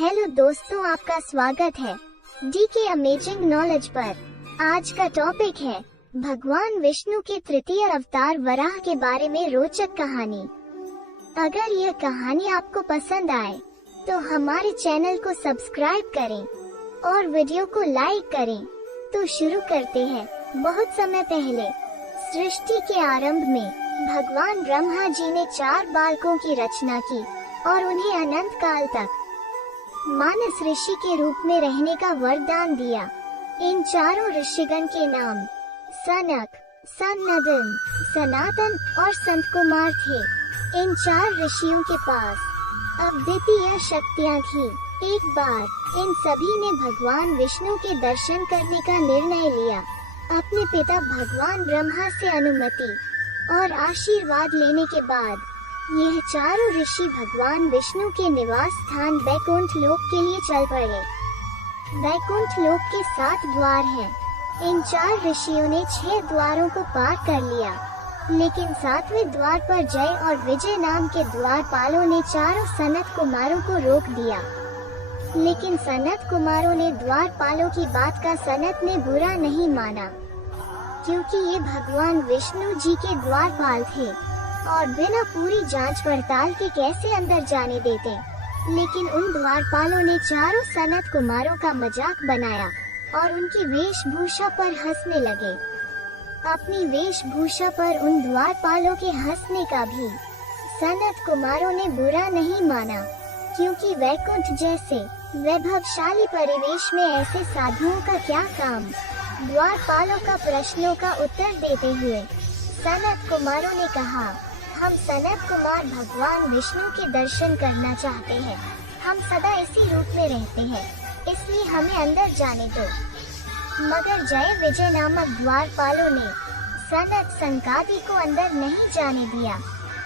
Hello दोस्तों, आपका स्वागत है डीके अमेजिंग नॉलेज पर। आज का टॉपिक है भगवान विष्णु के तृतीय अवतार वराह के बारे में रोचक कहानी। अगर यह कहानी आपको पसंद आए तो हमारे चैनल को सब्सक्राइब करें और वीडियो को लाइक करें। तो शुरू करते हैं। बहुत समय पहले सृष्टि के आरंभ में भगवान ब्रह्मा जी ने 4 बालकों की रचना की और उन्हें अनंत काल तक मानस ऋषि के रूप में रहने का वरदान दिया। इन चारों ऋषिगण के नाम सनक, सनदन, सनातन और संत कुमार थे। इन 4 ऋषियों के पास अद्वितीय शक्तियां थी। एक बार इन सभी ने भगवान विष्णु के दर्शन करने का निर्णय लिया। अपने पिता भगवान ब्रह्मा से अनुमति और आशीर्वाद लेने के बाद यह चारों ऋषि भगवान विष्णु के निवास स्थान वैकुंठ लोक के लिए चल पड़े। वैकुंठ लोक के 7 द्वार हैं। इन 4 ऋषियों ने 6 द्वारों को पार कर लिया, लेकिन 7वें द्वार पर जय और विजय नाम के द्वारपालों ने चारों सनत कुमारों को रोक दिया। लेकिन सनत कुमारों ने द्वारपालों की बात का सनत ने बुरा नहीं माना, क्योंकि ये भगवान विष्णु जी के द्वारपाल थे और बिना पूरी जांच पड़ताल के कैसे अंदर जाने देते। लेकिन उन द्वारपालों ने चारों सनत कुमारों का मजाक बनाया और उनकी वेशभूषा पर हंसने लगे। अपनी वेशभूषा पर उन द्वारपालों के हंसने का भी सनत कुमारों ने बुरा नहीं माना, क्योंकि वैकुंठ जैसे वैभवशाली परिवेश में ऐसे साधुओं का क्या काम। द्वारपालों का प्रश्नों का उत्तर देते हुए सनत कुमारों ने कहा, हम सनत कुमार भगवान विष्णु के दर्शन करना चाहते हैं। हम सदा इसी रूप में रहते हैं, इसलिए हमें अंदर जाने दो। मगर जय विजय नामक द्वारपालों ने सनत संकादी को अंदर नहीं जाने दिया।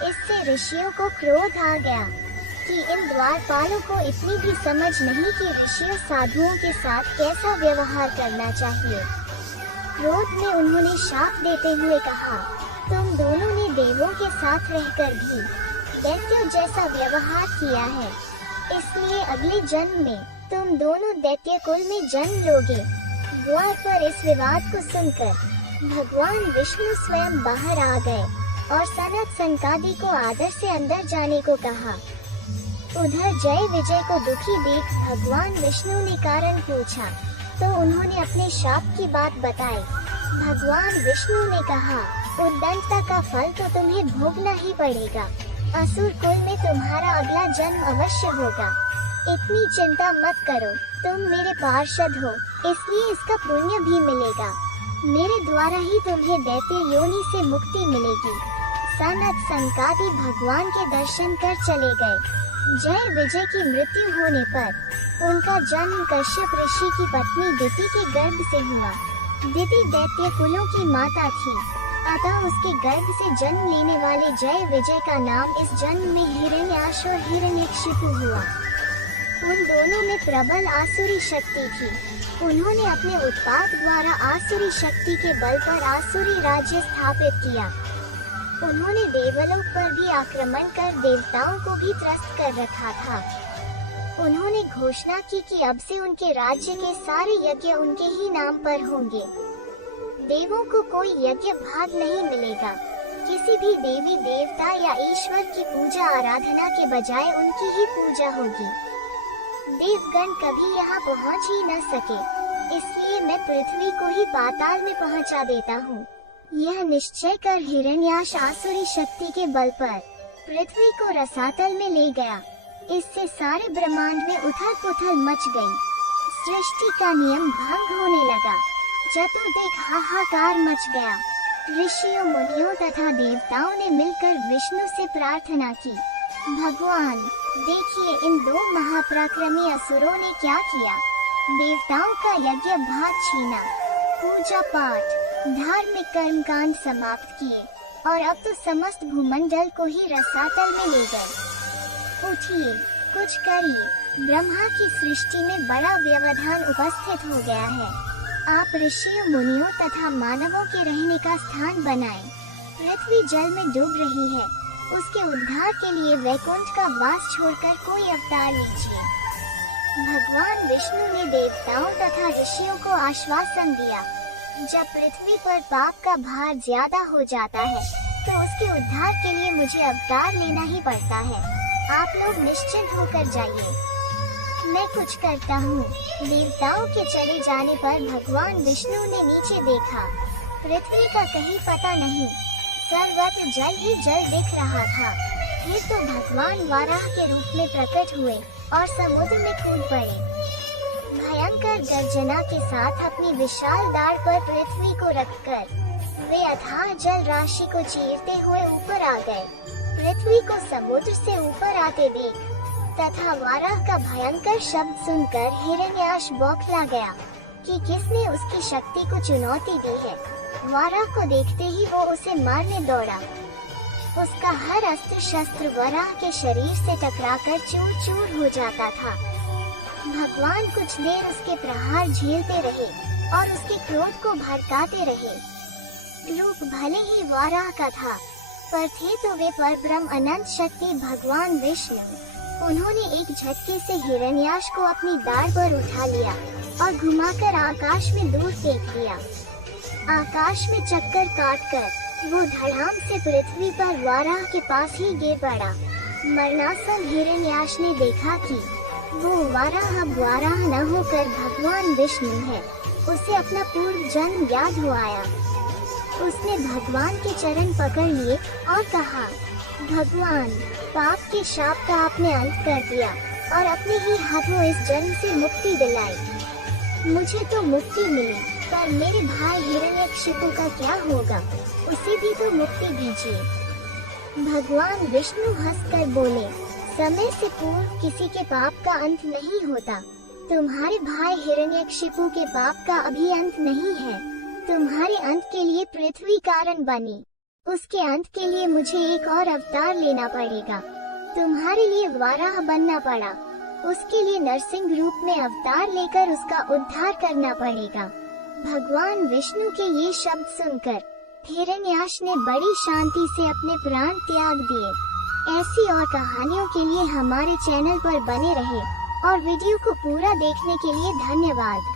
इससे ऋषियों को क्रोध आ गया कि इन द्वारपालों को इतनी भी समझ नहीं कि ऋषियों साधुओं के साथ कैसा व्यवहार करना चाहिए। क्रोध में उन्होंने शाप देते हुए कहा, तुम दोनों ने देवों के साथ रहकर भी दैत्यों जैसा व्यवहार किया है, इसलिए अगले जन्म में तुम दोनों दैत्य कुल में जन्म लोगे। द्वार पर इस विवाद को सुनकर भगवान विष्णु स्वयं बाहर आ गए और सनत संकादी को आदर से अंदर जाने को कहा। उधर जय विजय को दुखी देख भगवान विष्णु ने कारण पूछा, तो उन्होंने अपने शाप की बात बताई। भगवान विष्णु ने कहा, उद्दंडता का फल तो तुम्हें भोगना ही पड़ेगा। असुर कुल में तुम्हारा अगला जन्म अवश्य होगा। इतनी चिंता मत करो, तुम मेरे पार्षद हो, इसलिए इसका पुण्य भी मिलेगा। मेरे द्वारा ही तुम्हें दैत्य योनि से मुक्ति मिलेगी। सनत संकादी भगवान के दर्शन कर चले गए। जय विजय की मृत्यु होने पर उनका जन्म कश्यप ऋषि की पत्नी दिति के गर्भ से हुआ। दिति दैत्य कुलों की माता थी, अतः उसके गर्भ से जन्म लेने वाले जय विजय का नाम इस जन्म में हिरण्याक्ष और हिरण्यकशिपु हुआ। उन दोनों में प्रबल आसुरी शक्ति थी। उन्होंने अपने उत्पात द्वारा आसुरी शक्ति के बल पर आसुरी राज्य स्थापित किया। उन्होंने देवलोक पर भी आक्रमण कर देवताओं को भी त्रस्त कर रखा था। उन्होंने घोषणा की कि अब से उनके राज्य के सारे यज्ञ उनके ही नाम पर होंगे। देवों को कोई यज्ञ भाग नहीं मिलेगा। किसी भी देवी देवता या ईश्वर की पूजा आराधना के बजाय उनकी ही पूजा होगी। देवगण कभी यहाँ पहुँच ही न सके, इसलिए मैं पृथ्वी को ही पाताल में पहुँचा देता हूँ। यह निश्चय कर हिरण्याक्ष आसुरी शक्ति के बल पर पृथ्वी को रसातल में ले गया। इससे सारे ब्रह्मांड में उथल पुथल मच गई। सृष्टि का नियम भंग होने लगा। चतुर्दिक हाहाकार मच गया। ऋषियों, मुनियों तथा देवताओं ने मिलकर विष्णु से प्रार्थना की, भगवान देखिए, इन 2 महापराक्रमी असुरों ने क्या किया। देवताओं का यज्ञ भाग छीना, पूजा पाठ, धार्मिक कर्मकांड समाप्त किए और अब तो समस्त भूमंडल को ही रसातल में ले गए। उठिए, कुछ करिए। ब्रह्मा की सृष्टि में बड़ा व्यवधान उपस्थित हो गया है। आप ऋषियों, मुनियों तथा मानवों के रहने का स्थान बनाएं। पृथ्वी जल में डूब रही है, उसके उद्धार के लिए वैकुंठ का वास छोड़कर कोई अवतार लीजिए। भगवान विष्णु ने देवताओं तथा ऋषियों को आश्वासन दिया, जब पृथ्वी पर पाप का भार ज्यादा हो जाता है तो उसके उद्धार के लिए मुझे अवतार लेना ही पड़ता है। आप लोग निश्चिंत होकर जाइए, मैं कुछ करता हूँ। देवताओं के चले जाने पर भगवान विष्णु ने नीचे देखा, पृथ्वी का कहीं पता नहीं, सर्वत्र जल ही जल दिख रहा था। फिर तो भगवान वाराह के रूप में प्रकट हुए और समुद्र में कूद पड़े। भयंकर गर्जना के साथ अपनी विशाल दाढ़ पर पृथ्वी को रखकर वे अथाह जल राशि को चीरते हुए ऊपर आ गए। पृथ्वी को समुद्र से ऊपर आते देख तथा वाराह का भयंकर शब्द सुनकर हिरण्याक्ष बौखला गया कि किसने उसकी शक्ति को चुनौती दी है। वाराह को देखते ही वो उसे मारने दौड़ा। उसका हर अस्त्र शस्त्र वराह के शरीर से टकराकर चूर चूर हो जाता था। भगवान कुछ देर उसके प्रहार झेलते रहे और उसके क्रोध को भड़काते रहे। रूप भले ही वाराह का था, पर थे तो वे परब्रह्म अनंत शक्ति भगवान विष्णु। उन्होंने एक झटके से हिरण्याक्ष को अपनी दाढ़ पर उठा लिया और घुमाकर आकाश में दूर फेंक दिया। आकाश में चक्कर काटकर वो धड़ाम से पृथ्वी पर वाराह के पास ही गिर पड़ा। मरणासन हिरण्याक्ष ने देखा कि वो वाराह अब वाराह न होकर भगवान विष्णु है। उसे अपना पूर्व जन्म याद हो आया। उसने भगवान के चरण पकड़ लिए और कहा, भगवान, पाप के शाप का आपने अंत कर दिया और अपने ही हाथों इस जन्म से मुक्ति दिलाई। मुझे तो मुक्ति मिली, पर मेरे भाई हिरण्यकशिपु का क्या होगा? उसे भी तो मुक्ति दीजिए। भगवान विष्णु हंसकर बोले, समय से पूर्व किसी के पाप का अंत नहीं होता। तुम्हारे भाई हिरण्यकशिपु के पाप का अभी अंत नहीं है। तुम्हारे अंत के लिए पृथ्वी कारण बनी, उसके अंत के लिए मुझे एक और अवतार लेना पड़ेगा। तुम्हारे लिए वाराह बनना पड़ा, उसके लिए नरसिंह रूप में अवतार लेकर उसका उद्धार करना पड़ेगा। भगवान विष्णु के ये शब्द सुनकर हिरण्याक्ष ने बड़ी शांति से अपने प्राण त्याग दिए। ऐसी और कहानियों के लिए हमारे चैनल पर बने रहें और वीडियो को पूरा देखने के लिए धन्यवाद।